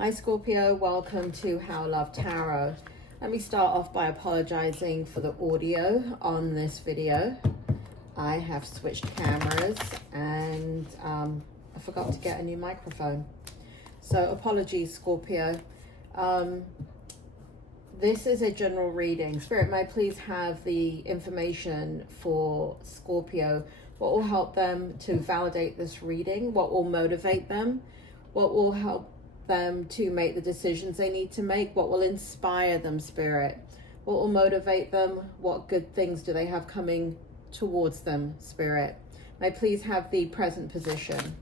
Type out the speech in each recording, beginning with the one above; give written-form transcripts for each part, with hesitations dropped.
Hi Scorpio, welcome to How Love Tarot. Let me start off by apologizing for the audio on this video. I have switched cameras and I forgot to get a new microphone. So apologies Scorpio. This is a general reading. Spirit, may I please have the information for Scorpio? What will help them to validate this reading? What will motivate them? What will help them to make the decisions they need to make? What will inspire them, Spirit? What will motivate them? What good things do they have coming towards them, Spirit? May I please have the present position?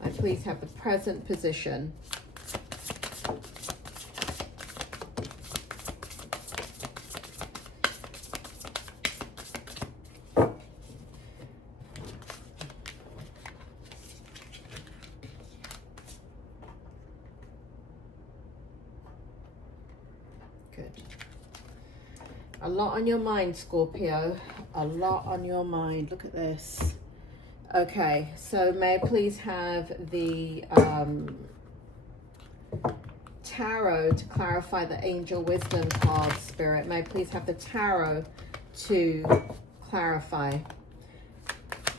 May I please have the present position? Good. A lot on your mind, Scorpio. A lot on your mind. Look at this. Okay, so may I please have the tarot to clarify the angel wisdom card, Spirit. May I please have the tarot to clarify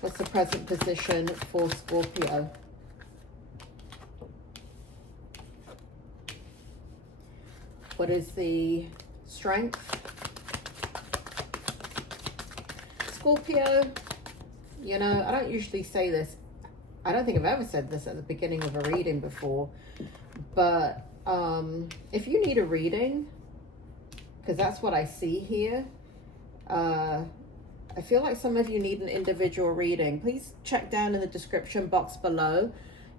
what's the present position for Scorpio? What is the strength? Scorpio, you know, I don't usually say this. I don't think I've ever said this at the beginning of a reading before. But if you need a reading, because that's what I see here, I feel like some of you need an individual reading. Please check down in the description box below.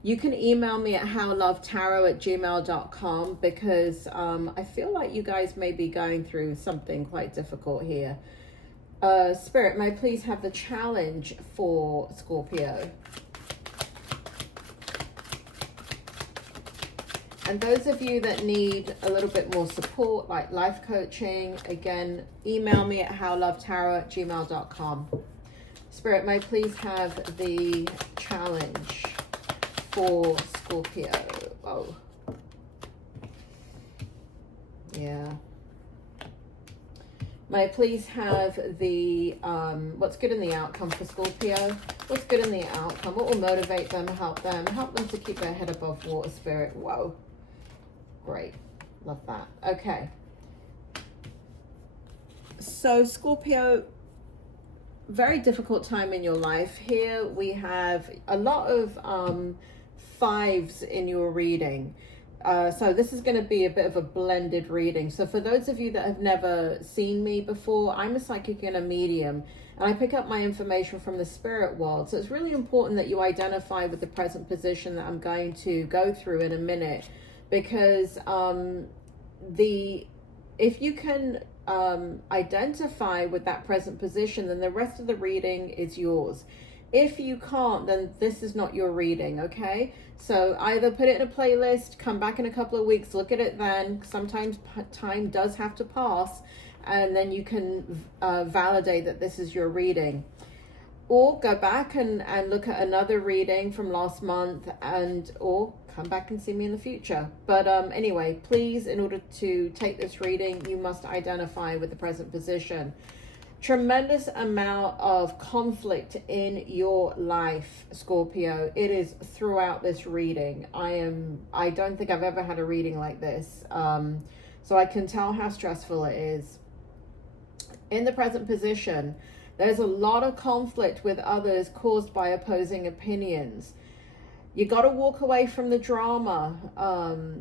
You can email me at howlovetarot@gmail.com because I feel like you guys may be going through something quite difficult here. Spirit, may I please have the challenge for Scorpio? And those of you that need a little bit more support, like life coaching, again, email me at howlovetarot@gmail.com. Spirit, may I please have the challenge for Scorpio? Oh, yeah. May I please have the what's good in the outcome for Scorpio? What's good in the outcome? What will motivate them, help them to keep their head above water, Spirit? Whoa, great, love that. Okay, so Scorpio, very difficult time in your life. Here we have a lot of fives in your reading. So this is going to be a bit of a blended reading. So for those of you that have never seen me before, I'm a psychic and a medium, and I pick up my information from the spirit world. So it's really important that you identify with the present position that I'm going to go through in a minute, because if you can identify with that present position, then the rest of the reading is yours. If you can't, then this is not your reading, okay? So either put it in a playlist, come back in a couple of weeks, look at it then. Sometimes time does have to pass, and then you can validate that this is your reading. Or go back and look at another reading from last month, or come back and see me in the future. But anyway, please, in order to take this reading, you must identify with the present position. Tremendous amount of conflict in your life, Scorpio. It is throughout this reading. I don't think I've ever had a reading like this. So I can tell how stressful it is. In the present position, there's a lot of conflict with others caused by opposing opinions. You got to walk away from the drama,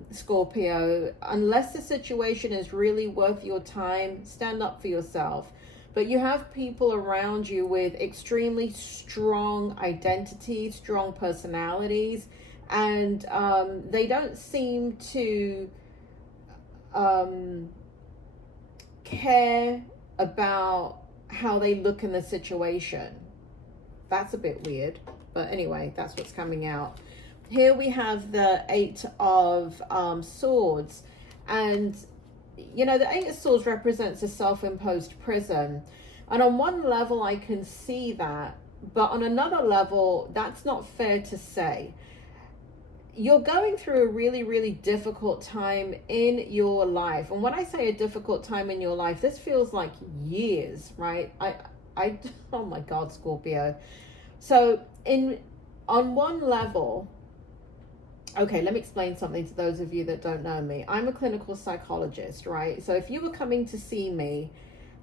Scorpio. Unless the situation is really worth your time, stand up for yourself. But you have people around you with extremely strong identities, strong personalities, and they don't seem to care about how they look in the situation. That's a bit weird, but anyway, that's what's coming out. Here we have the Eight of Swords, and you know, the Eight of Swords represents a self-imposed prison. And on one level, I can see that. But on another level, that's not fair to say. you're going through a really, really difficult time in your life. And when I say a difficult time in your life, this feels like years, right? Oh my God, Scorpio. So on one level, okay, let me explain something to those of you that don't know me. I'm a clinical psychologist, right? So if you were coming to see me,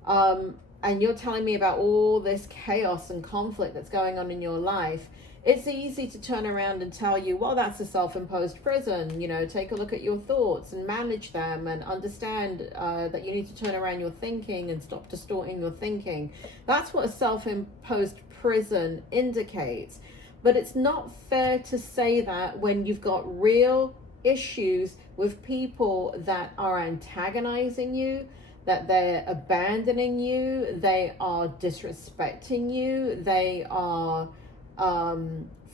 and you're telling me about all this chaos and conflict that's going on in your life, it's easy to turn around and tell you, well, that's a self-imposed prison. You know, take a look at your thoughts and manage them, and understand that you need to turn around your thinking and stop distorting your thinking. That's what a self-imposed prison indicates. But it's not fair to say that when you've got real issues with people that are antagonizing you, that they're abandoning you, they are disrespecting you, they are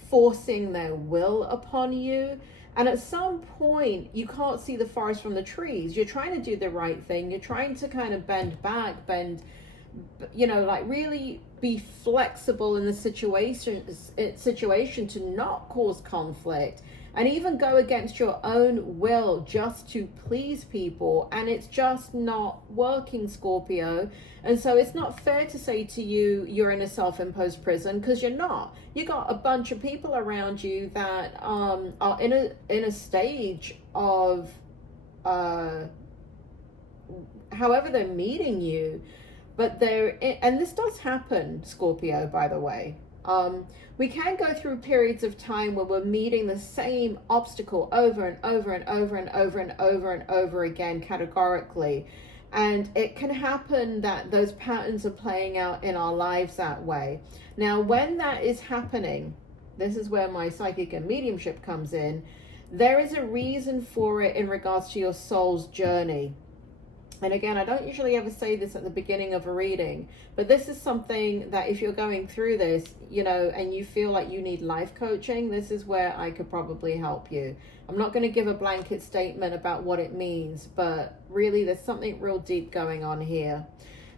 forcing their will upon you. And at some point, you can't see the forest from the trees. You're trying to do the right thing. You're trying to kind of bend, you know, like really be flexible in the situation to not cause conflict, and even go against your own will just to please people, and it's just not working, Scorpio. And so it's not fair to say to you you're in a self-imposed prison, because you're not. You got a bunch of people around you that are in a stage of however they're meeting you. But and this does happen, Scorpio, by the way. We can go through periods of time where we're meeting the same obstacle over and over and over and over and over and over again, categorically. And it can happen that those patterns are playing out in our lives that way. Now, when that is happening, this is where my psychic and mediumship comes in. There is a reason for it in regards to your soul's journey. And again, I don't usually ever say this at the beginning of a reading, but this is something that if you're going through this, you know, and you feel like you need life coaching, this is where I could probably help you. I'm not going to give a blanket statement about what it means, but really there's something real deep going on here.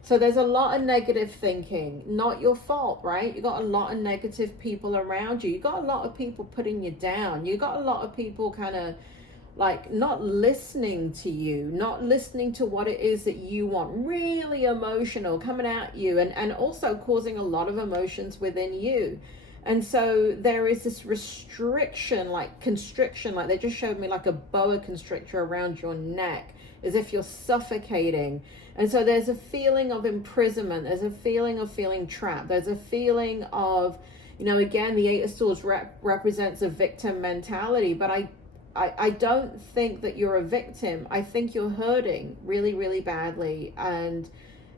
So there's a lot of negative thinking, not your fault, right? You got a lot of negative people around you. You got a lot of people putting you down. You got a lot of people kind of like not listening to you, not listening to what it is that you want, really emotional, coming at you, and also causing a lot of emotions within you. And so there is this restriction, like constriction, like they just showed me like a boa constrictor around your neck, as if you're suffocating. And so there's a feeling of imprisonment, there's a feeling of feeling trapped, there's a feeling of, you know, again, the Eight of Swords represents a victim mentality, but I don't think that you're a victim. I think you're hurting really, really badly, and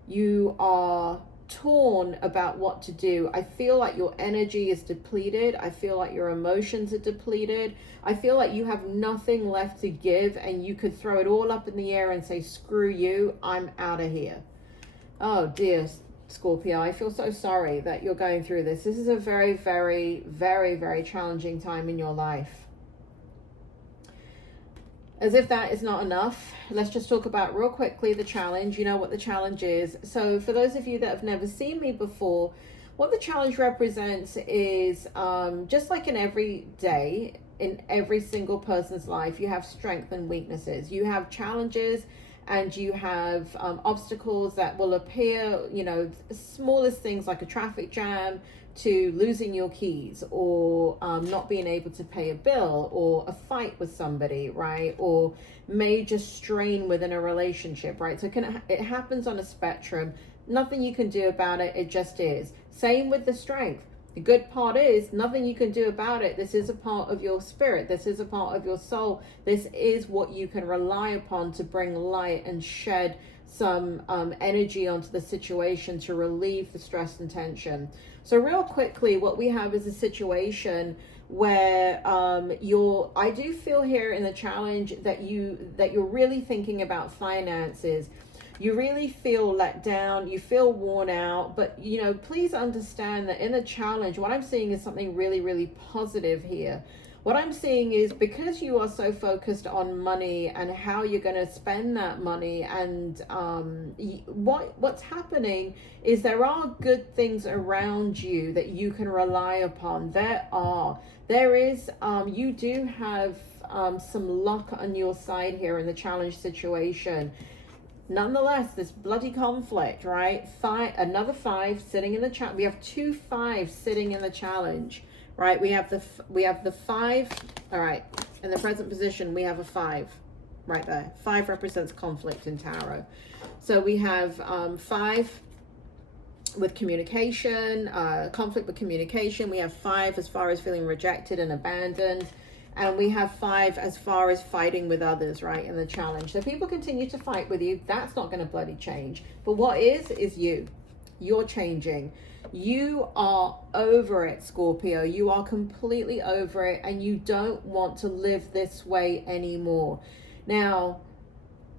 you are torn about what to do. I feel like your energy is depleted. I feel like your emotions are depleted. I feel like you have nothing left to give, and you could throw it all up in the air and say, screw you, I'm out of here. Oh dear, Scorpio, I feel so sorry that you're going through this. This is a very, very, very, very challenging time in your life. As if that is not enough, let's just talk about real quickly the challenge. You know what the challenge is. So for those of you that have never seen me before, what the challenge represents is just like in every day, in every single person's life, you have strengths and weaknesses. You have challenges and you have obstacles that will appear, you know, smallest things like a traffic jam, to losing your keys, or not being able to pay a bill, or a fight with somebody, right? Or major strain within a relationship, right? So it happens on a spectrum. Nothing you can do about it. It just is. Same with the strength. The good part is nothing you can do about it. This is a part of your spirit. This is a part of your soul. This is what you can rely upon to bring light and shed some energy onto the situation to relieve the stress and tension. So real quickly, what we have is a situation where I do feel here in the challenge that you're really thinking about finances. You really feel let down, you feel worn out, but you know, please understand that in the challenge, what I'm seeing is something really, really positive here. What I'm seeing is because you are so focused on money and how you're going to spend that money, and what's happening is there are good things around you that you can rely upon. There is, you do have some luck on your side here in the challenge situation. Nonetheless, this bloody conflict, right? Another 5 sitting in the chat. We have 2 5s sitting in the challenge, right? We have the 5. All right, in the present position, we have a 5 right there. 5 represents conflict in tarot. So we have 5 with communication, conflict with communication. We have 5 as far as feeling rejected and abandoned. And we have 5 as far as fighting with others, right, in the challenge. So people continue to fight with you. That's not going to bloody change. But what is you. You're changing. You are over it, Scorpio. You are completely over it, and you don't want to live this way anymore. Now,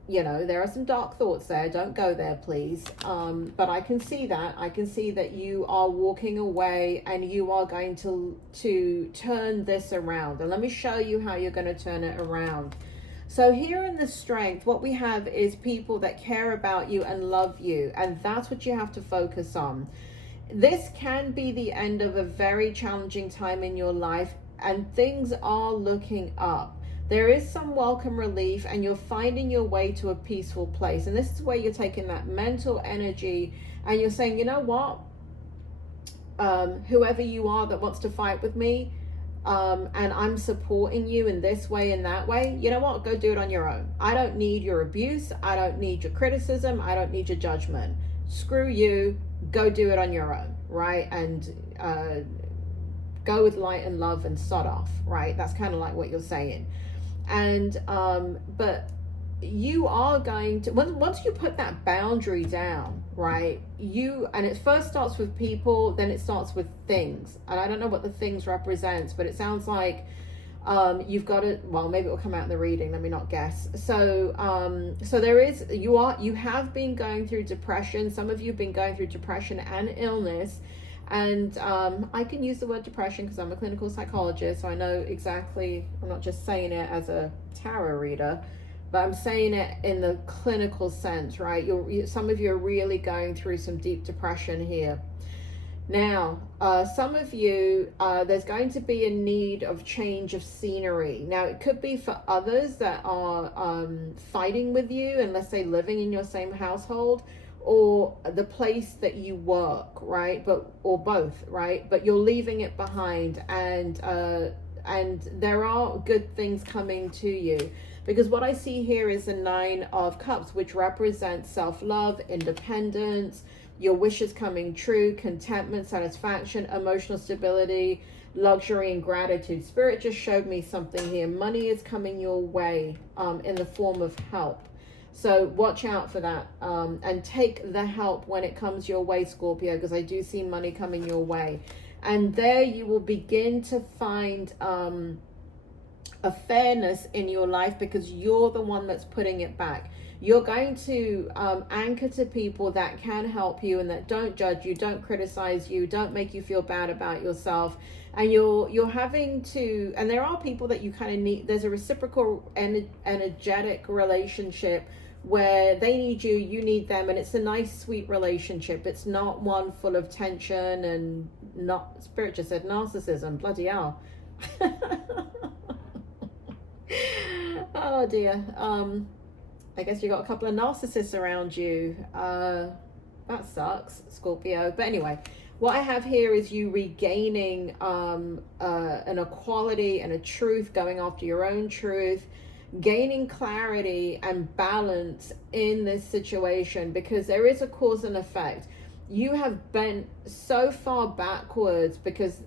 you know, there are some dark thoughts there. Don't go there, please. But I can see that. I can see that you are walking away, and you are going to turn this around. And let me show you how you're going to turn it around. So here in the Strength, what we have is people that care about you and love you. And that's what you have to focus on. This can be the end of a very challenging time in your life, and things are looking up. There is some welcome relief, and you're finding your way to a peaceful place. And this is where you're taking that mental energy and you're saying, you know what? Whoever you are that wants to fight with me, and I'm supporting you in this way and that way, you know what? Go do it on your own. I don't need your abuse. I don't need your criticism. I don't need your judgment. Screw you. Go do it on your own, right? And go with light and love and sod off, right? That's kind of like what you're saying. And but you are going to, once you put that boundary down, right, and it first starts with people, then it starts with things, and I don't know what the things represents, but it sounds like you've got to, well, maybe it will come out in the reading, let me not guess. So so there is, you have been going through depression. Some of you have been going through depression and illness. And I can use the word depression because I'm a clinical psychologist, so I know exactly. I'm not just saying it as a tarot reader, but I'm saying it in the clinical sense, right? Some of you are really going through some deep depression here. Now, some of you, there's going to be a need of change of scenery. Now, it could be for others that are fighting with you, and let's say living in your same household, or the place that you work, right? Or both, right? But you're leaving it behind, and there are good things coming to you, because what I see here is the 9 of Cups, which represents self-love, independence, your wishes coming true, contentment, satisfaction, emotional stability, luxury, and gratitude. Spirit just showed me something here. Money is coming your way in the form of help. So watch out for that, and take the help when it comes your way, Scorpio, because I do see money coming your way. And there you will begin to find a fairness in your life, because you're the one that's putting it back. You're going to anchor to people that can help you and that don't judge you, don't criticize you, don't make you feel bad about yourself. And you're having to, and there are people that you kind of need. There's a reciprocal energetic relationship where they need you, you need them, and it's a nice, sweet relationship. It's not one full of tension and not, Spirit just said narcissism, bloody hell. Oh dear. I guess you got a couple of narcissists around you. That sucks, Scorpio. But anyway, what I have here is you regaining an equality and a truth, going after your own truth, gaining clarity and balance in this situation, because there is a cause and effect. You have been so far backwards because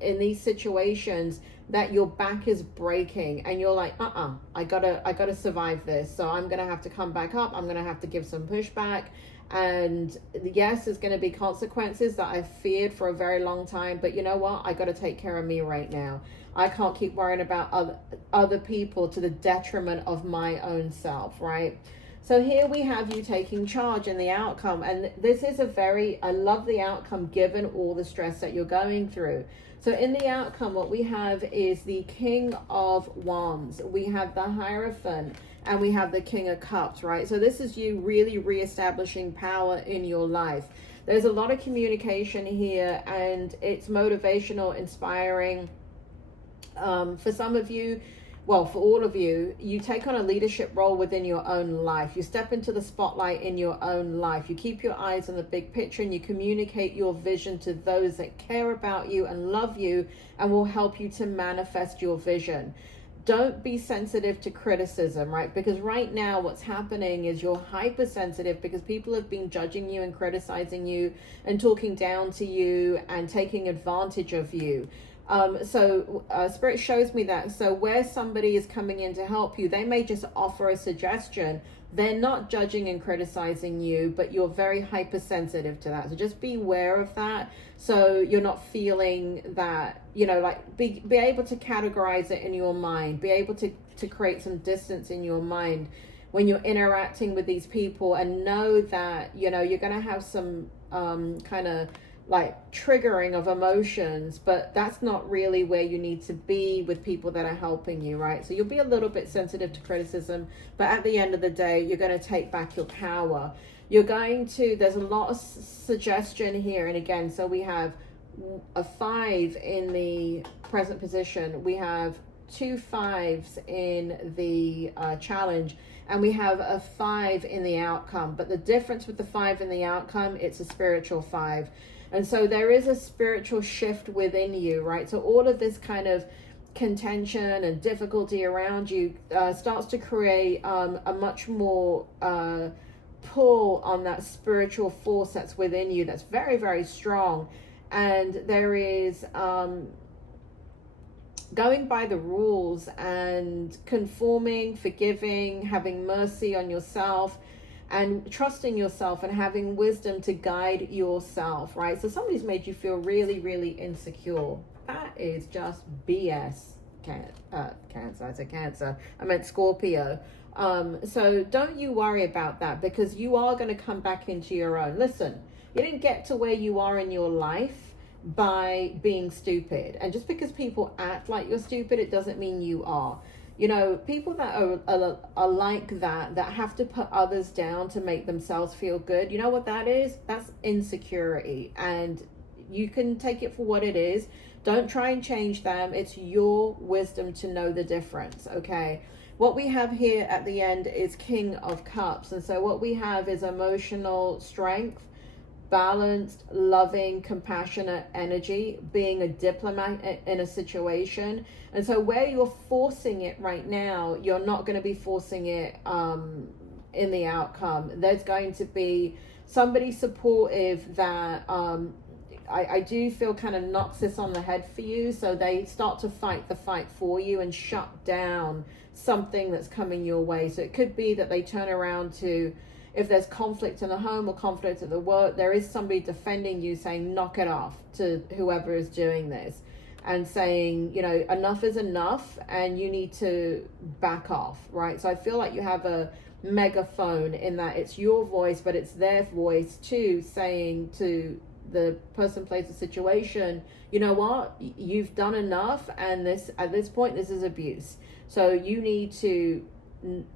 in these situations that your back is breaking, and you're like, I gotta survive this. So I'm gonna have to come back up. I'm gonna have to give some pushback. And yes, there's going to be consequences that I've feared for a very long time. But you know what? I got to take care of me right now. I can't keep worrying about other people to the detriment of my own self, right? So here we have you taking charge in the outcome. And this is I love the outcome given all the stress that you're going through. So in the outcome, what we have is the King of Wands. We have the Hierophant, and we have the King of Cups, right? So this is you really reestablishing power in your life. There's a lot of communication here, and it's motivational, inspiring. For some of you, well, for all of you, you take on a leadership role within your own life. You step into the spotlight in your own life. You keep your eyes on the big picture, and you communicate your vision to those that care about you and love you and will help you to manifest your vision. Don't be sensitive to criticism, right? Because right now what's happening is you're hypersensitive because people have been judging you and criticizing you and talking down to you and taking advantage of you. So Spirit shows me that. So where somebody is coming in to help you, they may just offer a suggestion. They're not judging and criticizing you, but you're very hypersensitive to that. So just be aware of that. So you're not feeling that, you know, like be able to categorize it in your mind, be able to create some distance in your mind when you're interacting with these people, and know that, you know, you're going to have some kind of like triggering of emotions, but that's not really where you need to be with people that are helping you, right? So you'll be a little bit sensitive to criticism, but at the end of the day, you're going to take back your power. You're going to, there's a lot of suggestion here. And again, so we have a 5 in the present position. We have 2 5s in the challenge, and we have a 5 in the outcome. But the difference with the 5 in the outcome, it's a spiritual 5. And so there is a spiritual shift within you, right? So all of this kind of contention and difficulty around you starts to create a much more pull on that spiritual force that's within you that's very, very strong. And there is going by the rules and conforming, forgiving, having mercy on yourself, and trusting yourself and having wisdom to guide yourself, right? So somebody's made you feel really, really insecure. That is just BS. Cancer, I said Cancer. I meant Scorpio. So don't you worry about that, because you are going to come back into your own. Listen, you didn't get to where you are in your life by being stupid. And just because people act like you're stupid, it doesn't mean you are. You know, people that are like that have to put others down to make themselves feel good. You know what that is? That's insecurity. And you can take it for what it is. Don't try and change them. It's your wisdom to know the difference, okay? What we have here at the end is King of Cups. And so what we have is emotional strength, balanced, loving, compassionate energy, being a diplomat in a situation. And so where you're forcing it right now, you're not going to be forcing it in the outcome. There's going to be somebody supportive that I do feel kind of knocks this on the head for you. So they start to fight the fight for you and shut down something that's coming your way. So it could be that they turn around to, if there's conflict in the home or conflict at the work, there is somebody defending you, saying knock it off to whoever is doing this, and saying, you know, enough is enough and you need to back off, right? So I feel like you have a megaphone in that it's your voice, but it's their voice too, saying to the person, place, the situation, you know what, you've done enough, and this, at this point, this is abuse. So you need to I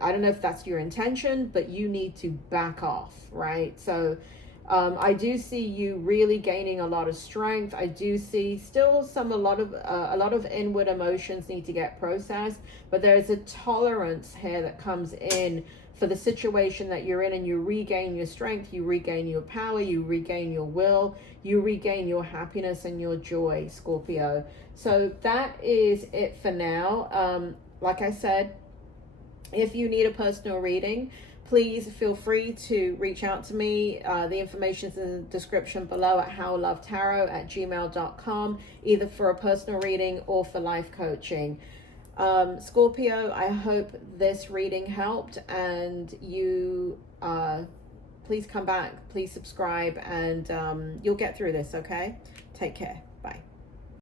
don't know if that's your intention, but you need to back off, right? So I do see you really gaining a lot of strength. I do see still a lot of inward emotions need to get processed, but there's a tolerance here that comes in for the situation that you're in, and you regain your strength, you regain your power, you regain your will, you regain your happiness and your joy, Scorpio. So that is it for now. Like I said, if you need a personal reading, please feel free to reach out to me. The information is in the description below at howlovetarot@gmail.com, either for a personal reading or for life coaching. Scorpio, I hope this reading helped, and you please come back, please subscribe, and you'll get through this, okay? Take care. Bye.